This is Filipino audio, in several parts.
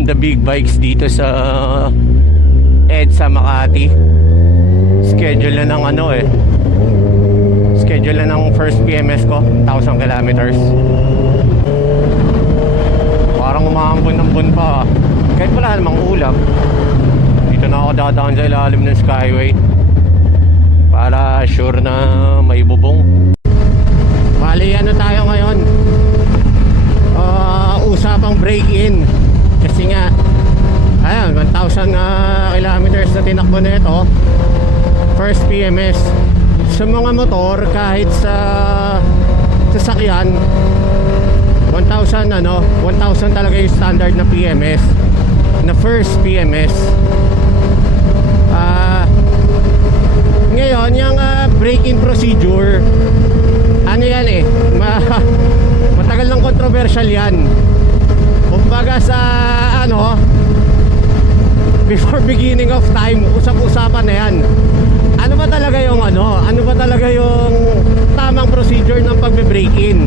Honda Big Bikes dito sa EDSA Makati. Schedule na ng schedule na ng first PMS ko, 1,000 kilometers. Parang umaambon-ambon pa. Kahit wala namang ulap, dito na ako dadaan sa ilalim ng Skyway para sure na may bubong. Bali, tayo ngayon? Usapang break-in. Kasi nga, ayan, 1,000 kilometers na tinakbo na ito. First PMS. Sa mga motor, kahit sa sasakyan, 1,000 1,000 talaga yung standard na PMS, na first PMS. Ngayon, yung break-in procedure, yan matagal ng controversial yan. Kumbaga sa before beginning of time, usap-usapan na yan. Ano ba talaga yung tamang procedure ng pagbe-break-in?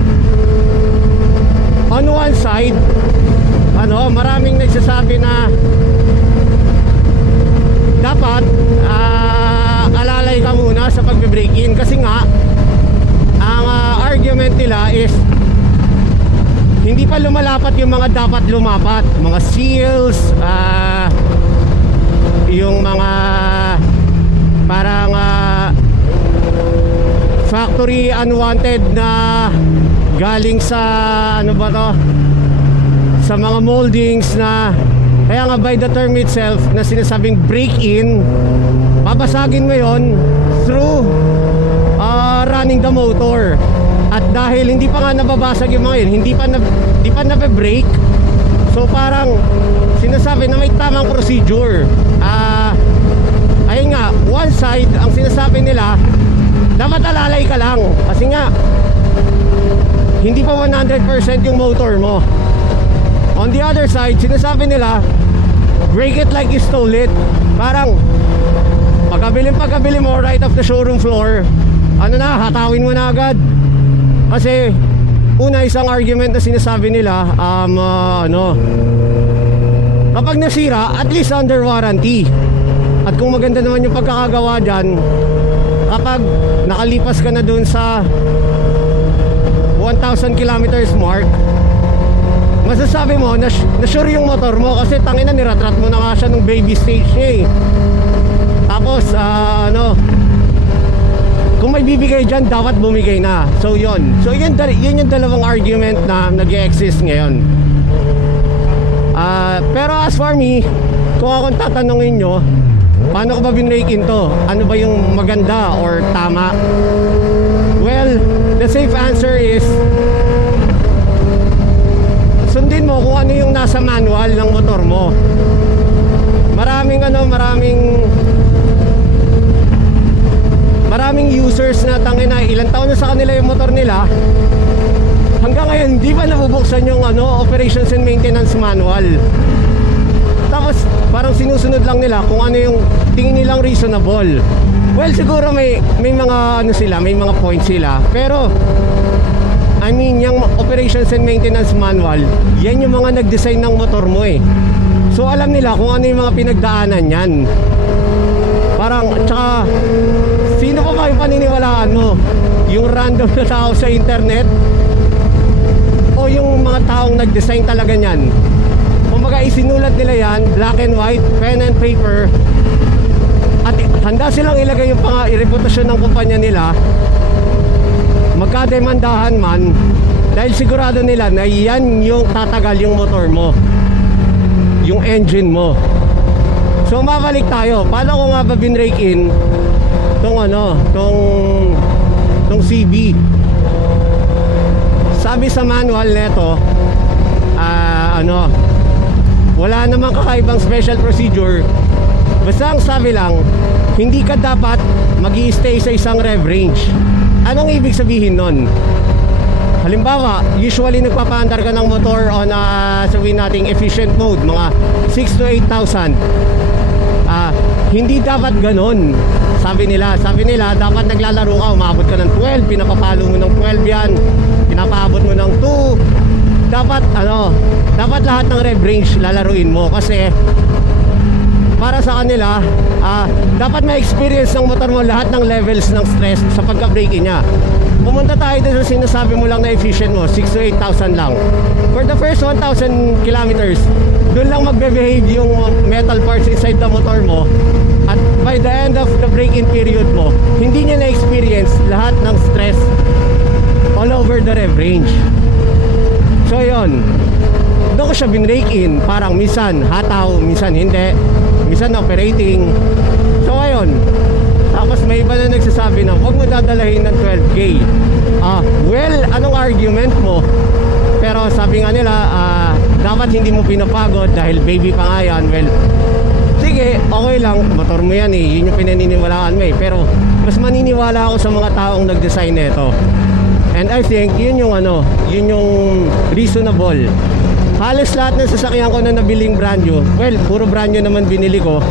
On one side, maraming nagsasabi na dapat alalay ka muna sa pagbe-break-in kasi nga ang argument nila is hindi pa lumalapat yung mga dapat lumapat, mga seals, yung mga parang factory unwanted na galing sa sa mga moldings na kaya nga by the term itself na sinasabing break-in, babasagin mo yon through running the motor. At dahil hindi pa nga nababasag yung mga yun, hindi pa nabe-break, so parang sinasabi na may tamang procedure. Ayun nga, one side ang sinasabi nila, dapat alalay ka lang kasi nga hindi pa 100% yung motor mo. On the other side, sinasabi nila, break it like you stole it. Parang pagkabili mo right off the showroom floor, hatawin mo na agad. Kasi una, isang argument na sinasabi nila, kapag nasira, at least under warranty. At kung maganda naman yung pagkakagawa dyan, kapag nakalipas ka na dun sa 1,000 kilometers mark, masasabi mo na sure yung motor mo kasi tangina, niratrat mo na nga siya nung baby stage niya eh. Tapos kung may bibigay dyan, dapat bumigay na. So yun yung dalawang argument na nag-exist ngayon. Pero as for me, kung akong tatanungin nyo, paano ko ba binrake-in to? Ano ba yung maganda or tama? Well, the safe answer is sundin mo kung ano yung nasa manual ng motor mo. Maraming users na tangina, ilang taon na sa kanila yung motor nila, hanggang ngayon hindi pa nabubuksan yung operations and maintenance manual. Tapos parang sinusunod lang nila kung ano yung tingin nilang reasonable. Well, siguro may mga may mga points sila, pero yung operations and maintenance manual, yan yung mga nag-design ng motor mo eh. So alam nila kung ano yung mga pinagdaanan yan. Parang, tsaka sino pa ba yung paniniwalaan mo? Yung random na tao sa internet? O yung mga taong nag-design talaga nyan? Kumbaga isinulat nila yan, black and white, pen and paper, at handa silang ilagay yung reputasyon ng kumpanya nila, magkademandahan man, dahil sigurado nila na yan yung tatagal yung motor mo, yung engine mo. So mabalik tayo, paano ko nga ba binrake-in tong CB? Sabi sa manual neto, wala namang kakaibang special procedure. Basta ang sabi lang, hindi ka dapat mag-i-stay sa isang rev range. Anong ibig sabihin nun? Halimbawa, usually nagpapaandar ka ng motor on sabihin nating efficient mode, mga 6 to 8,000. Hindi dapat ganon. Sabi nila dapat naglalaro ka, umabot ka ng 12, pinapapalo mo ng 12 yan, pinapaabot mo ng 2. Dapat dapat lahat ng rev range lalaruin mo kasi para sa kanila, dapat may experience ng motor mo lahat ng levels ng stress sa pagka-braking niya. Pumunta tayo doon sa sinasabi mo lang na efficient mo, 6 to 8,000 lang. For the first 1,000 kilometers, doon lang magbe-behave yung metal parts inside the motor mo. At by the end of the break-in period mo, hindi niya na-experience lahat ng stress all over the rev range. So yun, doon ko siya binrake in, parang minsan hataw, minsan hindi, minsan operating. So ayun, tapos may iba na nagsasabi na huwag mo dadalahin ng 12K. Well, anong argument mo? Pero sabi nga nila, dapat hindi mo pinapagod dahil baby pa nga yan. Well, sige, okay lang, motor mo yan eh, yun yung pinaniniwalaan mo eh. Pero mas maniniwala ako sa mga taong nag-design nito. And I think yun yung reasonable. Halos lahat ng sasakyan ko na nabiling brand new, well, puro brand new naman binili ko.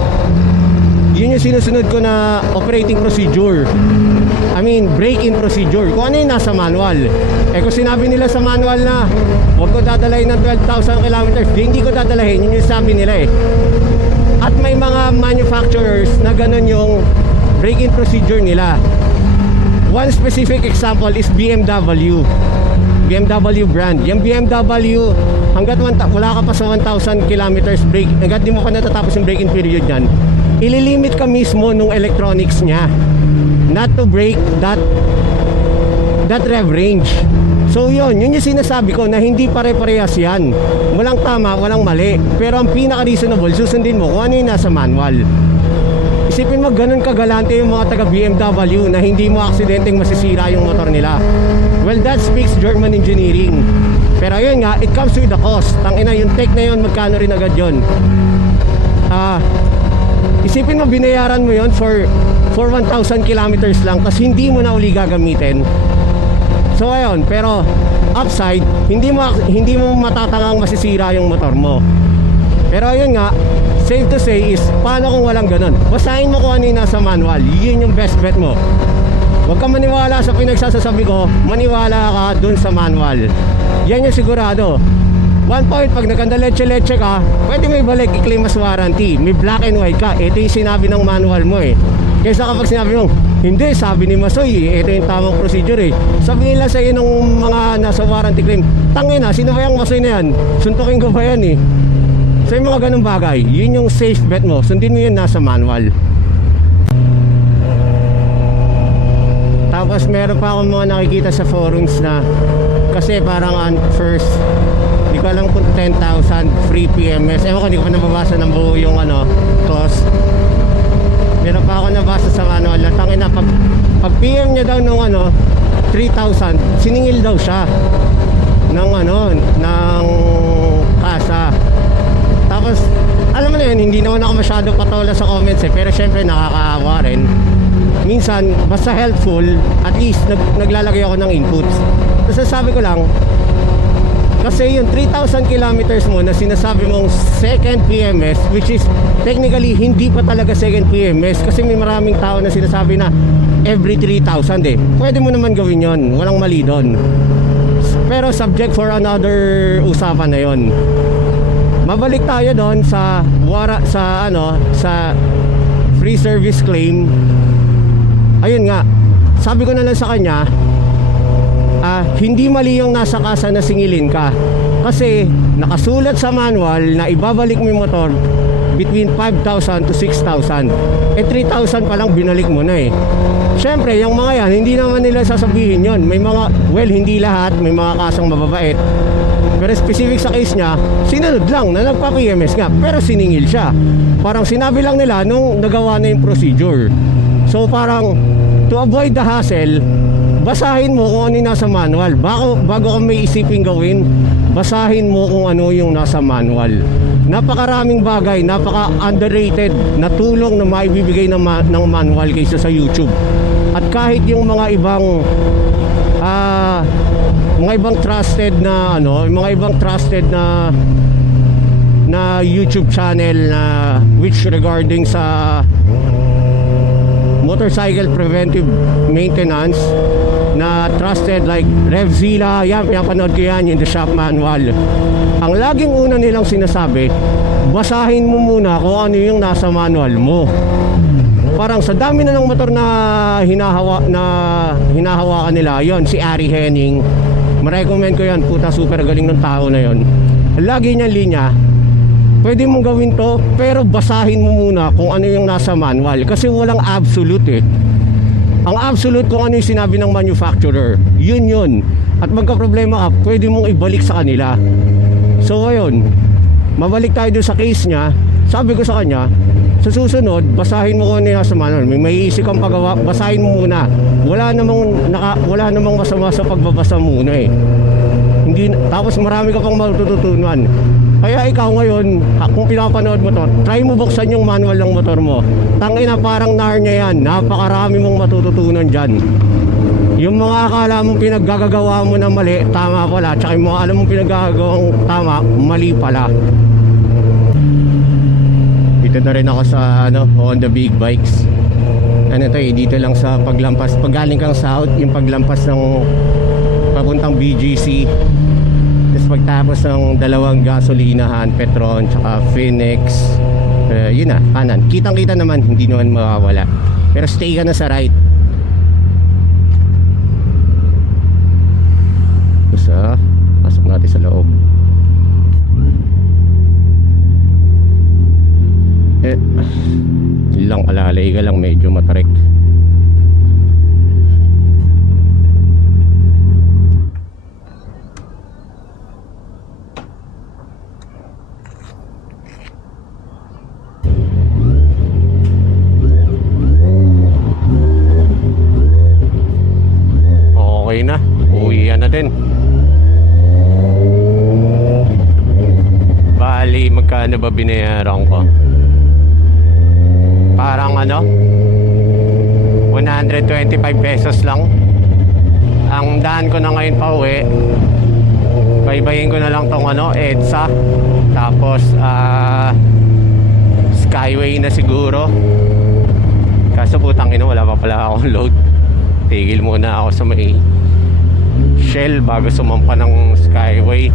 Yun yung sinusunod ko na operating procedure. I mean, break-in procedure. Kung ano yung nasa manual. Kung sinabi nila sa manual na huwag ko dadalahin ng 12,000 kilometers, hindi ko dadalahin. Yun yung sabi nila eh. At may mga manufacturers na ganun yung break-in procedure nila. One specific example is BMW brand. Yung BMW, hanggat wala ka pa sa 1,000 kilometers break, hanggat di mo pa natatapos yung break-in period yan, ililimit ka mismo nung electronics niya not to break that rev range. So yun yung sinasabi ko na hindi pare-parehas yan. Walang tama, walang mali. Pero ang pinaka-reasonable, susundin mo kung ano yung nasa manual. Isipin mo, ganun kagalante yung mga taga BMW na hindi mo aksidenteng masisira yung motor nila. Well, that speaks German engineering. Pero yun nga, it comes with the cost. Tangina, yung tech na yun, magkano rin agad yun. Isipin mo, binayaran mo yun for 1,000 kilometers lang, kasi hindi mo na uli gagamitin. So ayun, pero upside, hindi mo matatangang masisira yung motor mo. Pero ayun nga, safe to say is, paano kung walang ganun? Basahin mo kung ano yung nasa manual. Yun yung best bet mo. Huwag ka maniwala sa pinagsasasabi ko, maniwala ka dun sa manual. Yan yung sigurado. One point, pag nagkandaleche-leche ka, pwede may balik, i-claim as warranty. May black and white ka. Ito yung sinabi ng manual mo eh. Kaysa kapag sinabi mo, hindi, sabi ni Masoy, ito yung tamang procedure eh. Sabi nila sa iyo ng mga nasa warranty claim, tangina, sino ba yung Masoy na yan? Suntukin ko ba yan eh? So yung mga ganung bagay, yun yung safe bet mo. Sundin mo yun nasa manual. Tapos meron pa akong mga nakikita sa forums na kasi parang first, hindi ko alam kung 10,000 free PMS. Ewan ko, hindi ko pa nababasa ng buo yung clause. Meron pa ako nabasa sa manual na tangina, pag PM niya daw nung 3,000, siningil daw siya ng ng kasa. Tapos alam mo na yun, hindi naman ako masyado patola sa comments eh, pero syempre nakakaawa rin. Minsan basta helpful, at least naglalagay ako ng inputs. Tapos sabi ko lang, kasi yung 3,000 kilometers mo na sinasabi mong second PMS, which is technically hindi pa talaga second PMS, kasi may maraming tao na sinasabi na every 3,000 eh. Pwede mo naman gawin yon, walang mali doon. Pero subject for another usapan na yon. Mabalik tayo doon sa free service claim. Ayun nga, sabi ko na lang sa kanya, hindi mali yung nasa kasa na singilin ka, kasi nakasulat sa manual na ibabalik mo yung motor between 5,000 to 6,000. 3,000 pa lang binalik mo na eh. Syempre yung mga yan, hindi naman nila sasabihin yon. May mga, well, hindi lahat, may mga kasang mababait, pero specific sa case niya, sinunod lang na nagpa-PMS nga, pero siningil siya. Parang sinabi lang nila nung nagawa na yung procedure. So parang to avoid the hassle, basahin mo kung ano yung nasa manual. Bago ka may isipin gawin, basahin mo kung ano yung nasa manual. Napakaraming bagay, napaka-underrated na tulong na maibibigay ng manual kaysa sa YouTube. At kahit yung mga ibang trusted na YouTube channel na which regarding sa motorcycle preventive maintenance, na trusted like Revzilla, yan, pinapanood ko yan, yung The Shop Manual. Ang laging una nilang sinasabi, basahin mo muna kung ano yung nasa manual mo. Parang sa dami na ng motor na hinahawakan nila, yon si Ari Henning, ma-recommend ko yan, puta super galing ng tao na yon. Lagi niya linya, pwede mong gawin to, pero basahin mo muna kung ano yung nasa manual, kasi walang absolute eh. Ang absolute kung ano yung sinabi ng manufacturer, yun. At magka-problema ka, pwede mong ibalik sa kanila. So ayun, mabalik tayo dun sa case niya. Sabi ko sa kanya, sa susunod, basahin mo kung ano yung nasa manual. May maiisip kang pagawa, basahin mo muna. Wala namang masama sa pagbabasa muna eh. Tapos marami ka pang matututunan. Kaya ikaw ngayon, kung pinapanood mo to, try mo buksan yung manual ng motor mo. Tangina, parang Narnia yan. Napakarami mong matututunan dyan. Yung mga akala mong pinaggagawa mo na mali, tama pala. Tsaka yung mga alam mong pinaggagawang tama, mali pala. Dito na rin ako sa Honda Big Bikes. Ano to eh, dito lang sa paglampas. Pag galing kang south, yung paglampas ng papuntang BGC. Tapos pagtapos ng dalawang gasolinahan, Petron, tsaka Phoenix, yun na, kanan. Kitang-kita naman, hindi naman mawawala. Pero stay ka na sa right. Tapos pasok natin sa loob. Ilang alalay ka lang, medyo matarik. Okay na, uwian na din. Bali, magkano ba binayaran ko? Parang 125 pesos lang. Ang daan ko na ngayon pa uwi, baybayin ko na lang tong EDSA. Tapos Skyway na siguro. Kaso putang ina, wala pa pala akong load. Tigil muna ako sa may Shell bago sumampa ng Skyway.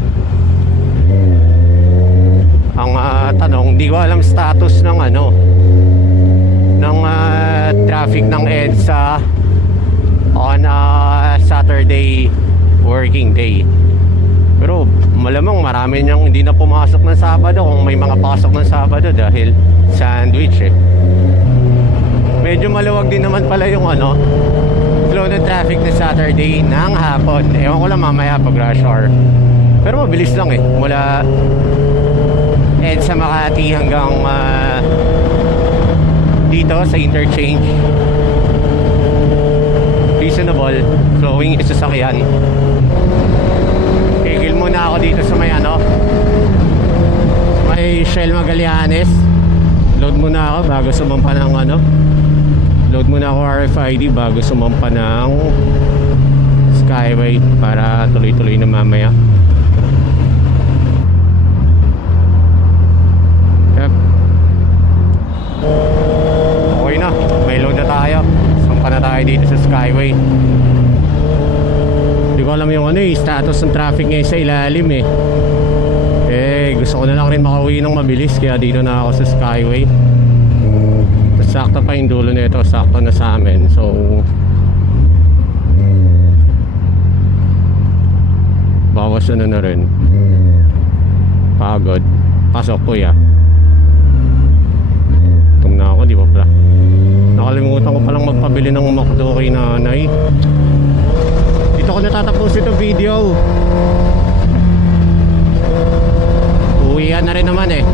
Ang tanong, hindi ko alam status ng traffic ng EDSA on Saturday working day. Pero malamang marami niyang hindi na pumasok ng Sabado, kung may mga pasok ng Sabado, dahil sandwich eh. Medyo maluwag din naman pala yung flow ng traffic na Saturday ng hapon. Ewan ko lang mamaya pag rush hour. Pero mabilis lang eh, mula EDSA Makati hanggang dito sa interchange. Reasonable flowing is sasakyan. Kigil muna ako dito sa may Shell Magallanes. Load muna ako bago sumampa ng load muna ako RFID bago sumampa ng Skyway para tuloy-tuloy na mamaya. Yep. Okay na, may load na tayo. Sumpa na tayo dito sa Skyway. Hindi ko alam yung status ng traffic ngayon sa ilalim eh. Gusto ko na lang rin makauwi ng mabilis, kaya dito na ako sa Skyway. Sakto pa yung dulo nito, sakto na sa amin. So bawas na rin. Pagod. Pasok kuya. Tung na ako, di ba pala? Nakalimutan ko palang magpabili ng McDo kay nanay. Dito ko natatapos itong video. Uwian na rin naman eh.